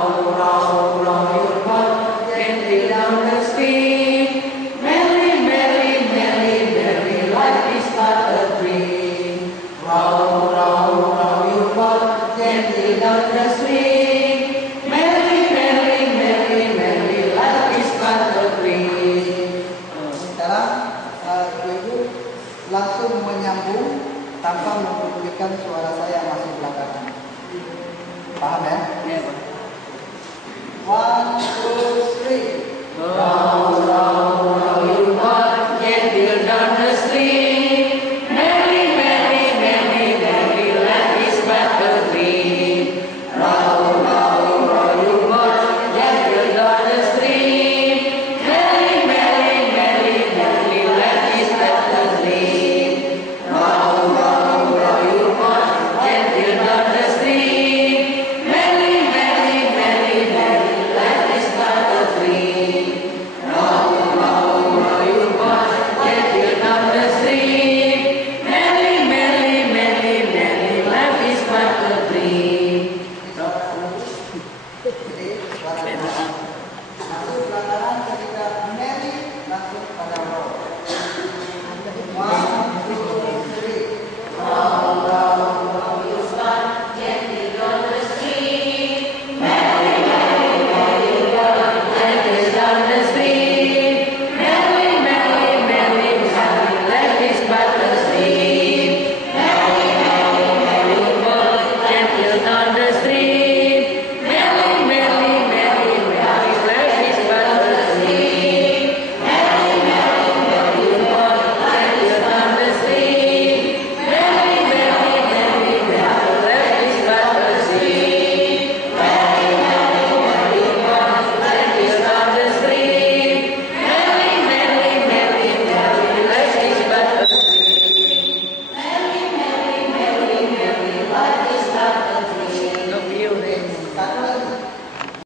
Row, row, row your boat gently down the stream. Merry, merry, merry, merry, life is but a dream. Row, row, row your boat gently down the stream. Merry, merry, merry, merry, life is but a dream. Sekarang ibu langsung menyambung tanpa mempedulikan suara saya yang masih belakangan. Paham ya? Iya, Pak. 1, 2, 3. Row, row, row your boat gently down the stream. Merry, merry, merry, merry, life is but a dream. Row, row, row your boat gently down the stream. Merry, merry, merry, merry, life is but a dream. Row, row, row your boat gently down the stream. Merry, merry, merry, merry, life is but a dream. Row, row, row your boat gently down the stream. Merry, merry, merry, merry, life is but a dream. Jadi suara langsung belakangan ketika Mary langsung pada row.